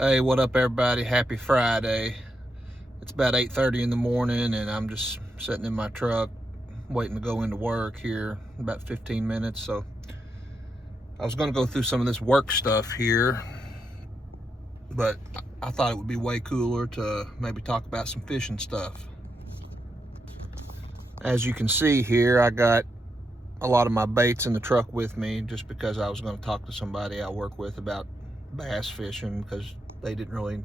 Hey, what up everybody? Happy Friday. It's about 8:30 in the morning and I'm just sitting in my truck waiting to go into work here in about 15 minutes. So I was going to go through some of this work stuff here, but I thought it would be way cooler to maybe talk about some fishing stuff. As you can see here, I got a lot of my baits in the truck with me just because I was going to talk to somebody I work with about bass fishing, because they didn't really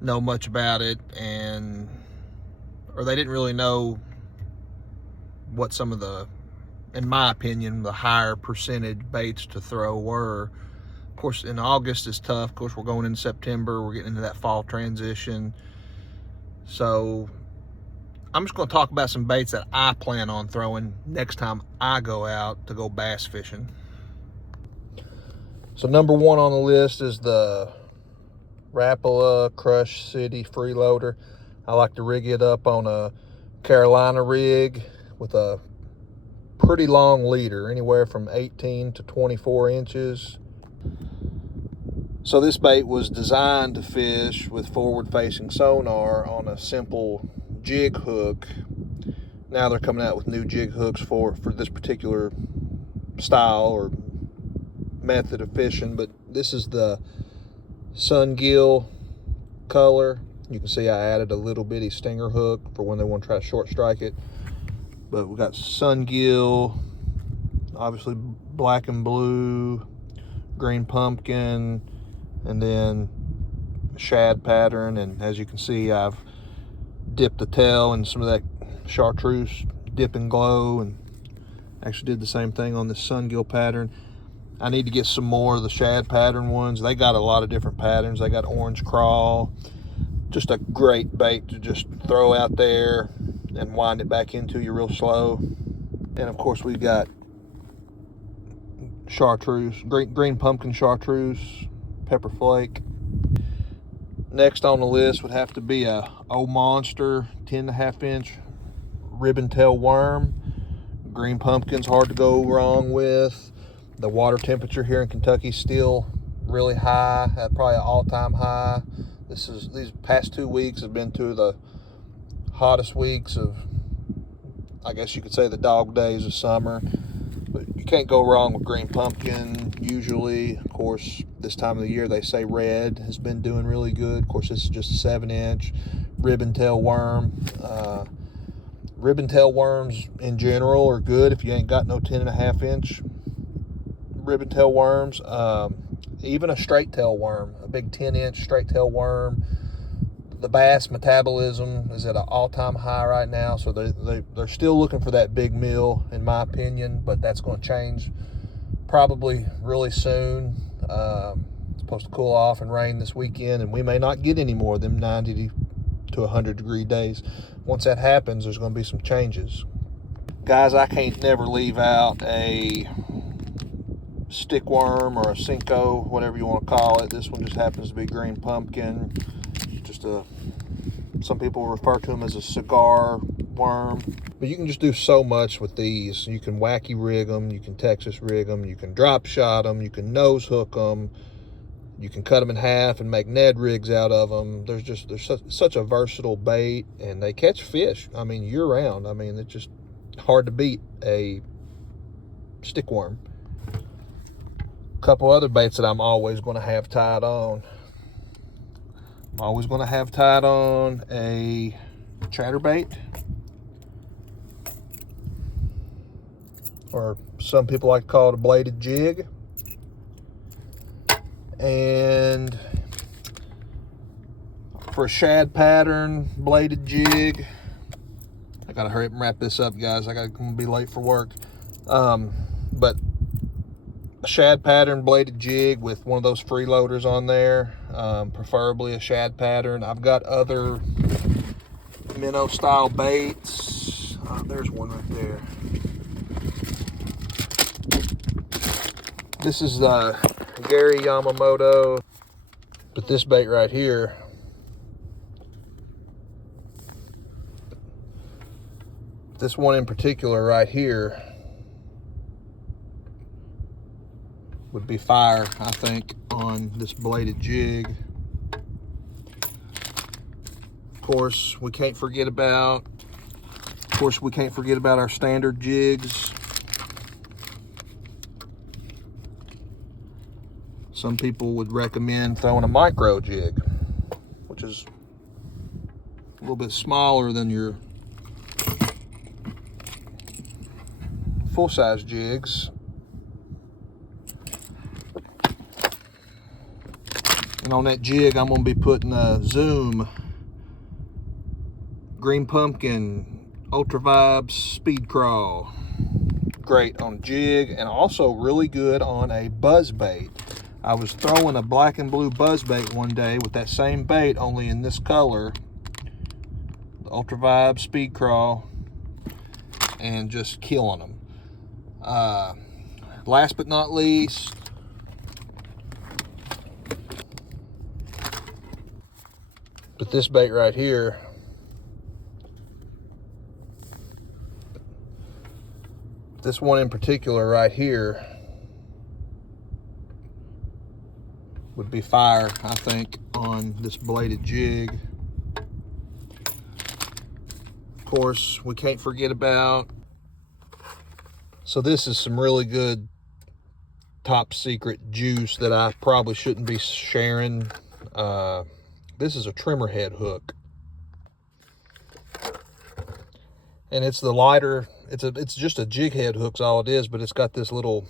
know much about it, or they didn't really know what some of the, in my opinion, the higher percentage baits to throw were. Of course, in August is tough. Of course, we're going into September. We're getting into that fall transition. So I'm just going to talk about some baits that I plan on throwing next time I go out to go bass fishing. So number one on the list is the Rapala Crush City Freeloader. I like to rig it up on a Carolina rig with a pretty long leader, anywhere from 18 to 24 inches. So this bait was designed to fish with forward-facing sonar on a simple jig hook. Now they're coming out with new jig hooks for this particular style or method of fishing, but this is the Sungill color. You can see I added a little bitty stinger hook for when they want to try to short strike it. But we got Sungill, obviously black and blue, green pumpkin, and then shad pattern. And as you can see, I've dipped the tail in some of that chartreuse dip and glow, and actually did the same thing on this Sungill pattern. I need to get some more of the shad pattern ones. They got a lot of different patterns. They got orange crawl. Just a great bait to just throw out there and wind it back into you real slow. And of course we've got chartreuse, green pumpkin chartreuse, pepper flake. Next on the list would have to be a old monster 10.5 inch ribbon tail worm. Green pumpkin's hard to go wrong with. The water temperature here in Kentucky is still really high, at probably an all-time high. These past 2 weeks have been two of the hottest weeks of, I guess you could say, the dog days of summer. But you can't go wrong with green pumpkin usually. Of course, this time of the year they say red has been doing really good. Of course, this is just a 7-inch ribbon tail worm. Ribbon tail worms in general are good if you ain't got no 10.5 inch ribbon tail worms. Even a straight tail worm, a big 10-inch straight tail worm. The bass metabolism is at an all-time high right now, so they're still looking for that big meal, in my opinion, but that's going to change probably really soon. It's supposed to cool off and rain this weekend, and we may not get any more of them 90 to 100 degree days. Once that happens, there's going to be some changes. Guys, I can't never leave out a stick worm or a Cinco, whatever you want to call it. This one just happens to be green pumpkin. Some people refer to them as a cigar worm. But you can just do so much with these. You can wacky rig them, you can Texas rig them, you can drop shot them, you can nose hook them, you can cut them in half and make Ned rigs out of them. There's such a versatile bait, and they catch fish, I mean, year round. I mean, it's just hard to beat a stick worm. A couple other baits that I'm always going to have tied on. I'm always going to have tied on a chatterbait, or some people like to call it a bladed jig. And for a shad pattern bladed jig, I gotta hurry up and wrap this up, guys. I'm gonna be late for work. But a shad pattern bladed jig with one of those freeloaders on there, preferably a shad pattern. I've got other minnow style baits. There's one right there. This is Gary Yamamoto, but this bait right here, this one in particular right here, would be fire, I think, on this bladed jig. Of course, we can't forget about our standard jigs. Some people would recommend throwing a micro jig, which is a little bit smaller than your full-size jigs. And on that jig, I'm going to be putting a Zoom Green Pumpkin Ultra Vibes Speed Crawl. Great on jig, and also really good on a buzz bait. I was throwing a black and blue buzz bait one day with that same bait, only in this color, the Ultra Vibe Speed Crawl, and just killing them. Last but not least, but this bait right here, this one in particular right here, would be fire, I think, on this bladed jig. Of course, we can't forget about, so this is some really good top secret juice that I probably shouldn't be sharing. This is a trimmer head hook, and it's the lighter, it's just a jig head hook's all it is, but it's got this little,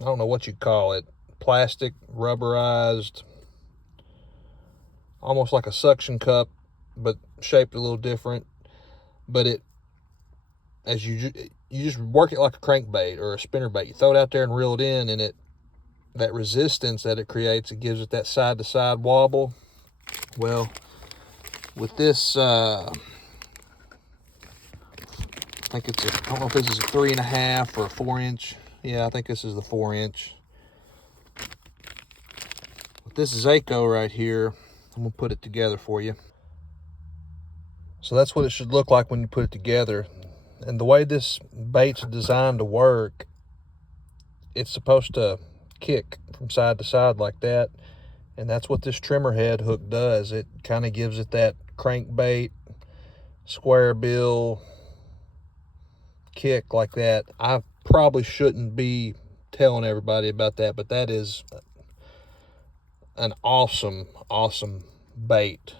I don't know what you'd call it, plastic, rubberized, almost like a suction cup, but shaped a little different. But it, as you just work it like a crankbait or a spinnerbait. You throw it out there and reel it in, and that resistance that it creates, it gives it that side-to-side wobble. Well, with this, I think I don't know if this is a 3.5 or a 4-inch. Yeah, I think this is the 4-inch. But this is Aco right here. I'm gonna put it together for you. So that's what it should look like when you put it together. And the way this bait's designed to work, it's supposed to kick from side to side like that. And that's what this trimmer head hook does. It kind of gives it that crankbait, square bill kick like that. I probably shouldn't be telling everybody about that, but that is an awesome bait.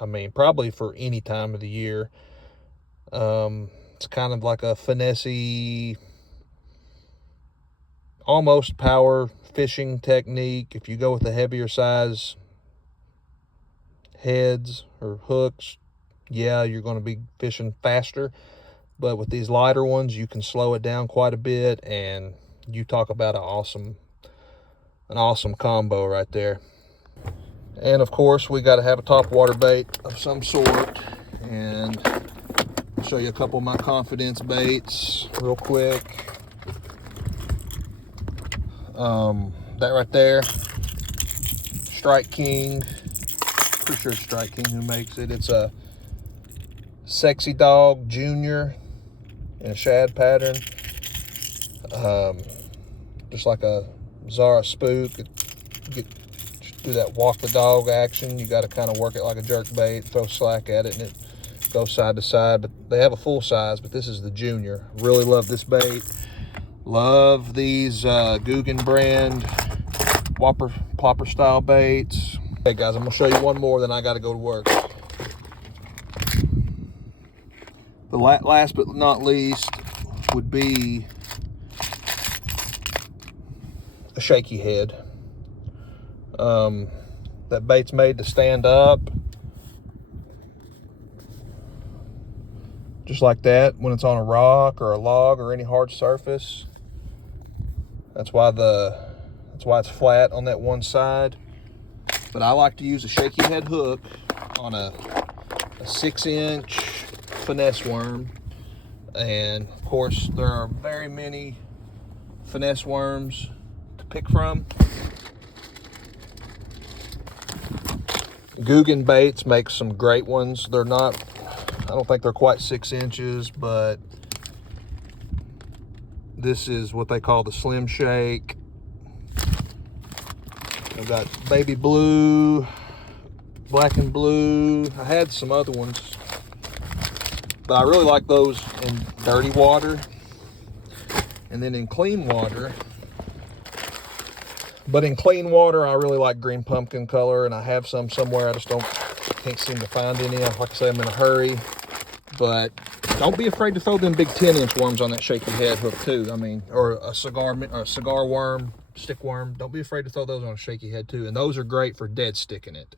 I mean, probably for any time of the year. It's kind of like a finessey, almost power fishing technique. If you go with the heavier size heads or hooks, yeah, you're going to be fishing faster. But with these lighter ones, you can slow it down quite a bit, and you talk about an awesome combo right there. And of course, we got to have a top water bait of some sort, and I'll show you a couple of my confidence baits real quick. That right there, Strike King, pretty sure it's Strike King who makes it. It's a Sexy Dog Junior in a shad pattern, just like a Zara spook. Do that walk the dog action. You got to kind of work it like a jerk bait, throw slack at it, and it goes side to side. But they have a full size, but this is the junior. Really love this bait. Love these Guggen brand plopper style baits. Hey guys, I'm gonna show you one more, then I got to go to work. The last but not least would be a shaky head. That bait's made to stand up, just like that, when it's on a rock or a log or any hard surface. That's why it's flat on that one side. But I like to use a shaky head hook on a 6-inch finesse worm. And of course, there are very many finesse worms to pick from. Guggen baits make some great ones. They're not I don't think they're quite 6 inches, but this is what they call the Slim Shake. I've got baby blue, black and blue. I had some other ones, but I really like those in dirty water. And then in clean water, but in clean water, I really like green pumpkin color, and I have some somewhere. I just can't seem to find any. Like I say, I'm in a hurry, but don't be afraid to throw them big 10-inch worms on that shaky head hook too. I mean, or a cigar worm, stick worm. Don't be afraid to throw those on a shaky head too. And those are great for dead sticking it.